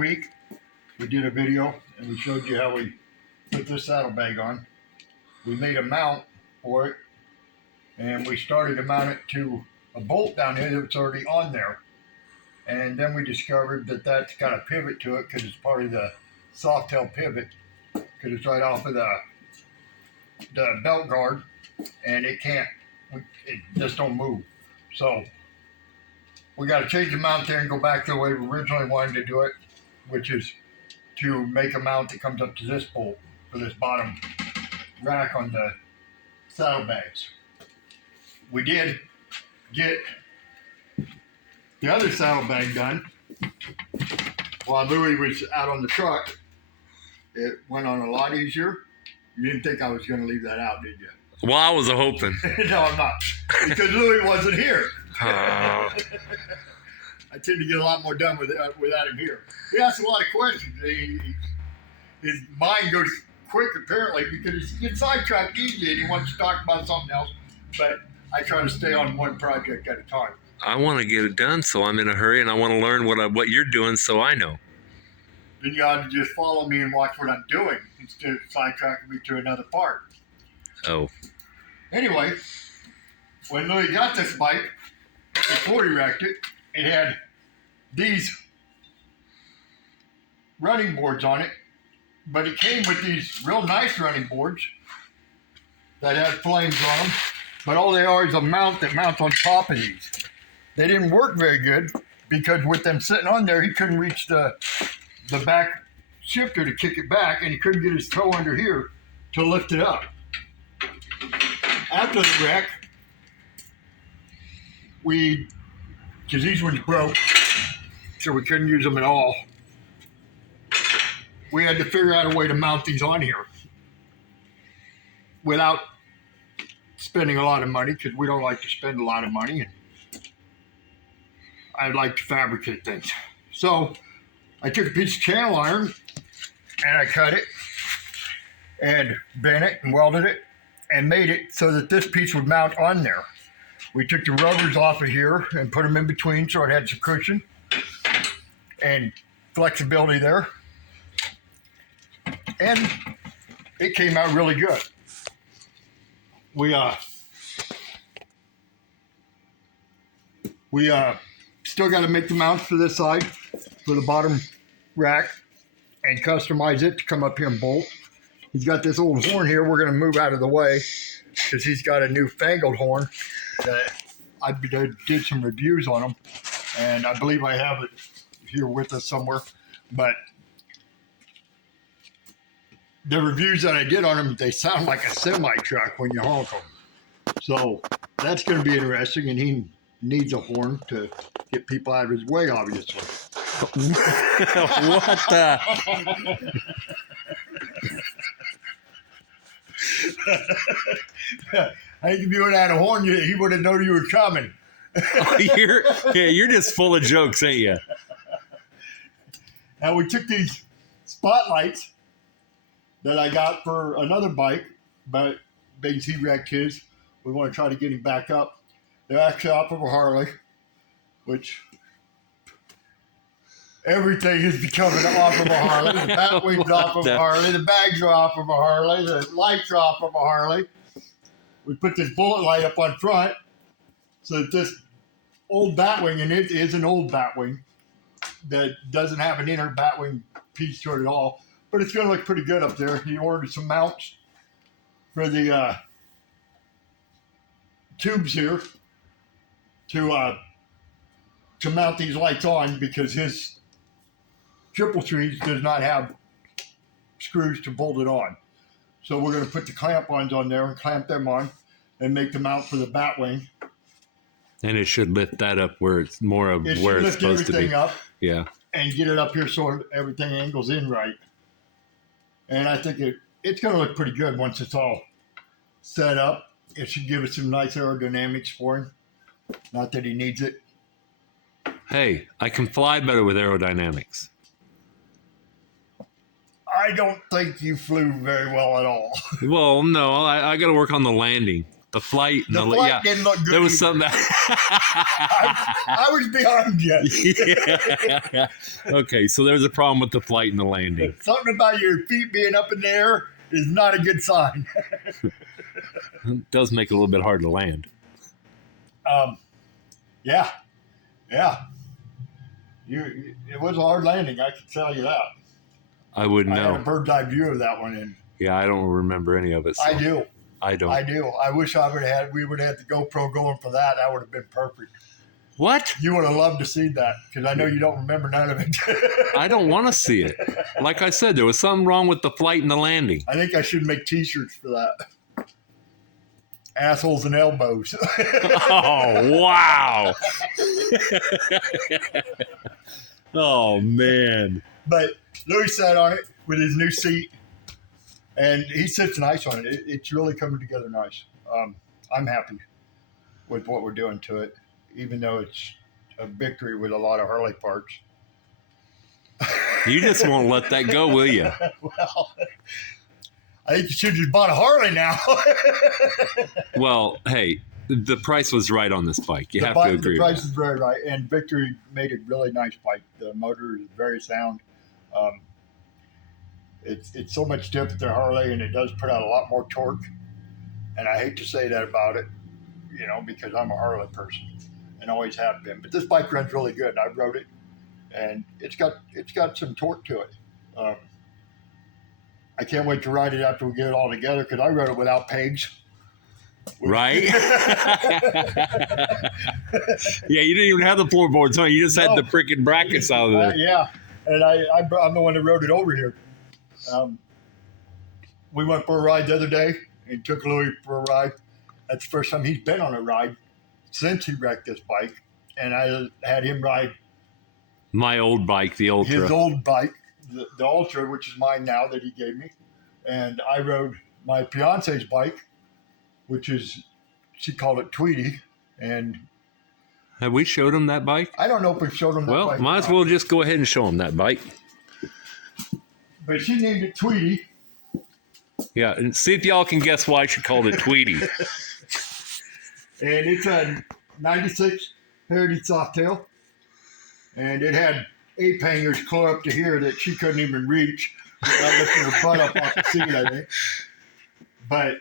week we did a video and we showed you how we put this saddlebag on. We made a mount for it, and we started to mount it to a bolt down here that was already on there. And then we discovered that that's got a pivot to it because it's part of the soft tail pivot, because it's right off of the belt guard, and it just don't move. So we got to change the mount there and go back to the way we originally wanted to do it, which is to make a mount that comes up to this bolt for this bottom rack on the saddlebags. We did get the other saddlebag done while Louis was out on the truck. It went on a lot easier. You didn't think I was going to leave that out, did you? Well, I was hoping. No, I'm not. Because Louis wasn't here. I tend to get a lot more done without him here. He asks a lot of questions. His mind goes quick, apparently, because he gets sidetracked easily and he wants to talk about something else. But I try to stay on one project at a time. I want to get it done, so I'm in a hurry, and I want to learn what you're doing, so I know. Then you ought to just follow me and watch what I'm doing instead of sidetracking me to another part. Oh. Anyway, when Louis got this bike, before he wrecked it, it had these running boards on it, but it came with these real nice running boards that had flames on them, but all they are is a mount that mounts on top of these. They didn't work very good because with them sitting on there, he couldn't reach the back shifter to kick it back, and he couldn't get his toe under here to lift it up. After the wreck, because these ones broke, so we couldn't use them at all, we had to figure out a way to mount these on here without spending a lot of money, because we don't like to spend a lot of money, and I'd like to fabricate things. So I took a piece of channel iron and I cut it and bent it and welded it and made it so that this piece would mount on there. We took the rubbers off of here and put them in between so it had some cushion and flexibility there. And it came out really good. We still got to make the mounts for this side, for the bottom rack, and customize it to come up here and bolt. He's got this old horn here. We're going to move out of the way because he's got a new fangled horn that I did some reviews on him, and I believe I have it here with us somewhere. But the reviews that I did on him, they sound like a semi-truck when you honk them. So that's going to be interesting, and he needs a horn to get people out of his way, obviously. What the? I think if you would have had a horn, he would have known you were coming. You're just full of jokes, ain't you? Now we took these spotlights that I got for another bike, but because he wrecked his, we want to try to get him back up. They're actually off of a Harley, which everything is becoming off of a Harley. The bat wing's off of a Harley. The bags are off of a Harley. The lights are off of a Harley. We put this bullet light up on front so that this old batwing, and it is an old batwing that doesn't have an inner batwing piece to it at all, but it's going to look pretty good up there. He ordered some mounts for the tubes here to mount these lights on, because his triple threes does not have screws to bolt it on. So we're going to put the clamp-ons on there and clamp them on and make the mount for the batwing. And it should lift that up where it's more of where it's supposed to be. Everything up, yeah, and get it up here so everything angles in right. And I think it's going to look pretty good once it's all set up. It should give it some nice aerodynamics for him. Not that he needs it. Hey, I can fly better with aerodynamics. I don't think you flew very well at all. Well, no, I got to work on the landing. The flight. The flight didn't look good. There was either. something. I was behind you. Yeah. Okay, so there's a problem with the flight and the landing. Something about your feet being up in the air is not a good sign. It does make it a little bit hard to land. Yeah. It was a hard landing, I can tell you that. I wouldn't I had a know. bird's eye view of that one, and Yeah, I don't remember any of it. So I do. I don't. I do. I wish we would have had the GoPro going for that. That would have been perfect. What? You would have loved to see that because I know you don't remember none of it. I don't want to see it. Like I said, there was something wrong with the flight and the landing. I think I should make T-shirts for that. Assholes and elbows. Oh, wow. Oh, man. But Louis sat on it with his new seat, and he sits nice on it. It's really coming together nice. I'm happy with what we're doing to it, even though it's a victory with a lot of Harley parts. You just won't let that go, will you? Well, I think you should just bought a Harley now. Well, hey, the price was right on this bike. You have to agree. The price is very right, and Victory made a really nice bike. The motor is very sound. It's so much different than Harley, and it does put out a lot more torque. And I hate to say that about it, because I'm a Harley person and always have been. But this bike runs really good. I rode it, and it's got some torque to it. I can't wait to ride it after we get it all together because I rode it without pegs. Right? Yeah, you didn't even have the floorboards, huh? You just had the freaking brackets out of there. Yeah, and I'm the one that rode it over here. We went for a ride the other day and took Louis for a ride. That's the first time he's been on a ride since he wrecked this bike. And I had him ride My old bike, the Ultra. his old bike, the Ultra, which is mine now that he gave me. And I rode my fiance's bike, which is, she called it Tweety. And Have we showed him that bike? I don't know if we've showed him that Well, bike. might as well just go ahead and show him that bike. But she named it Tweety. Yeah, and see if y'all can guess why she called it Tweety. And it's a 96 Heritage Softail. And it had ape hangers clear up to here that she couldn't even reach without lifting her butt up off the seat, I think. But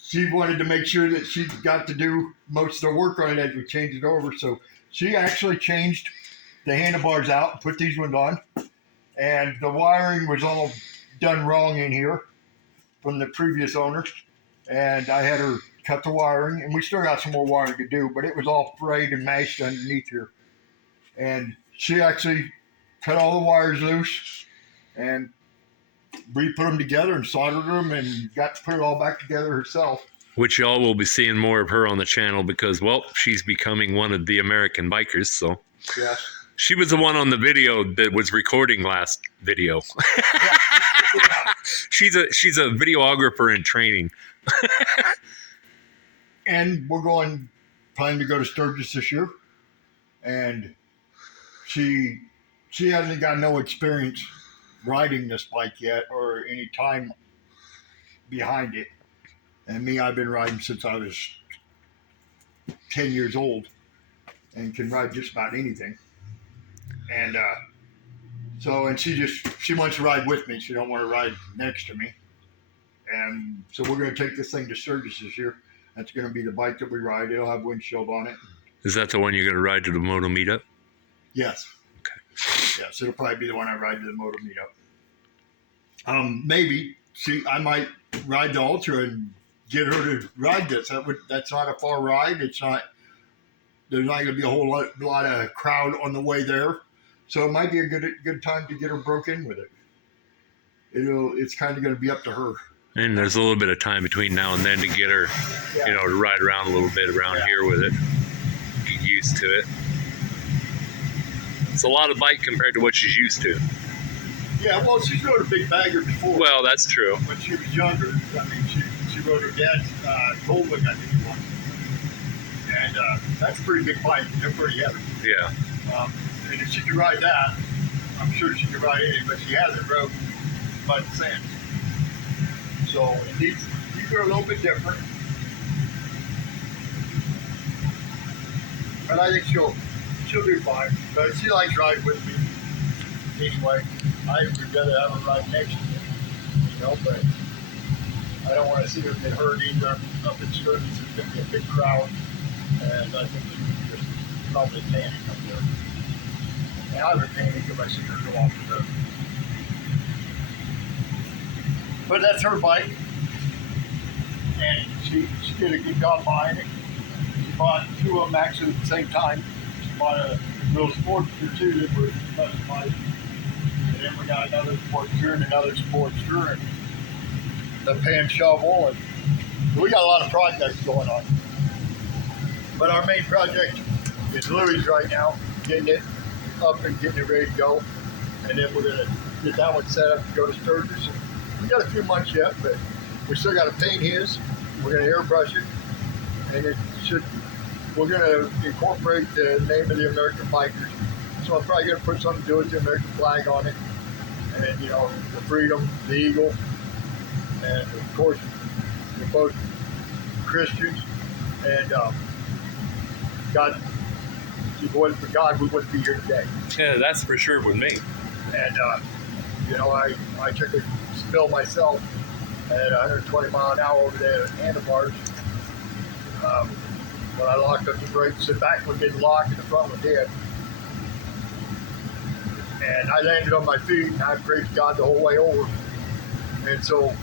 she wanted to make sure that she got to do most of the work on it as we changed it over. So she actually changed the handlebars out and put these ones on. And the wiring was all done wrong in here from the previous owners. And I had her cut the wiring, and we still got some more wiring to do, but it was all frayed and mashed underneath here. And she actually cut all the wires loose and re-put them together and soldered them and got to put it all back together herself. Which y'all will be seeing more of her on the channel because, well, she's becoming one of the American bikers. So Yes. she was the one on the video that was recording last video. She's a videographer in training. And we're planning to go to Sturgis this year. And she hasn't got no experience riding this bike yet or any time behind it. And me, I've been riding since I was 10 years old and can ride just about anything. And and she wants to ride with me. She don't want to ride next to me. And so we're going to take this thing to Sturgis this year. That's going to be the bike that we ride. It'll have windshield on it. Is that the one you're going to ride to the Moto meetup? Yes. Okay. Yes, it'll probably be the one I ride to the Moto meetup. Maybe. See, I might ride the Ultra and get her to ride this. That's not a far ride. There's not going to be a whole lot of crowd on the way there. So it might be a good time to get her broke in with it. It's kind of going to be up to her. And there's a little bit of time between now and then to get her, to ride around a little bit around here with it. Get used to it. It's a lot of bike compared to what she's used to. Yeah, well, she's rode a big bagger before. Well, that's true. When she was younger. I mean, she rode her dad's Goldwing, I think it was. And that's a pretty big bike. They're pretty heavy. Yeah. And if she could ride that, I'm sure she could ride anything, but she hasn't rode mud and sand. So these are a little bit different. But I think she'll do fine. But she likes riding with me anyway. I'd rather have her ride next to me, you know, but I don't want to see her get hurt either. Up in Sturgis, there's going to be a big crowd, and I think she would just probably panic up there. And I would panic if I see her go off the road. But that's her bike, and she did a good job buying it. She bought two of them actually at the same time. She bought a little Sportster too that were customized. And then we got another Sportster and another Sportster and the pan shovel, and we got a lot of projects going on. But our main project is Louis right now, getting it up and getting it ready to go. And then we're gonna get that one set up to go to Sturgis. We got a few months yet, but we still got to paint his. We're gonna airbrush it, and it should. We're gonna incorporate the name of the American Bikers. So I'm probably gonna put something to do with the American flag on it, and then, you know, the freedom, the eagle. And of course, we're both Christians, and God, if it wasn't for God, we wouldn't be here today. Yeah, that's for sure with me. And you know, I took a spill myself at 120 mile an hour over there at handlebars. When I locked up the brakes, the back one didn't lock and the front one did. And I landed on my feet, and I praised God the whole way over. And so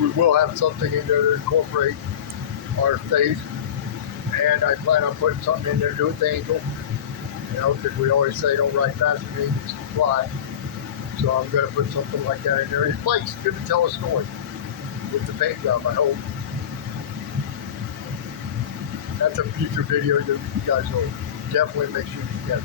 we will have something in there to incorporate our faith, and I plan on putting something in there to do with the angel, you know, because we always say don't ride fast with angels to fly. So I'm going to put something like that in there. His bike's going to tell a story with the paint job, I hope. That's a future video that you guys will definitely make sure you get.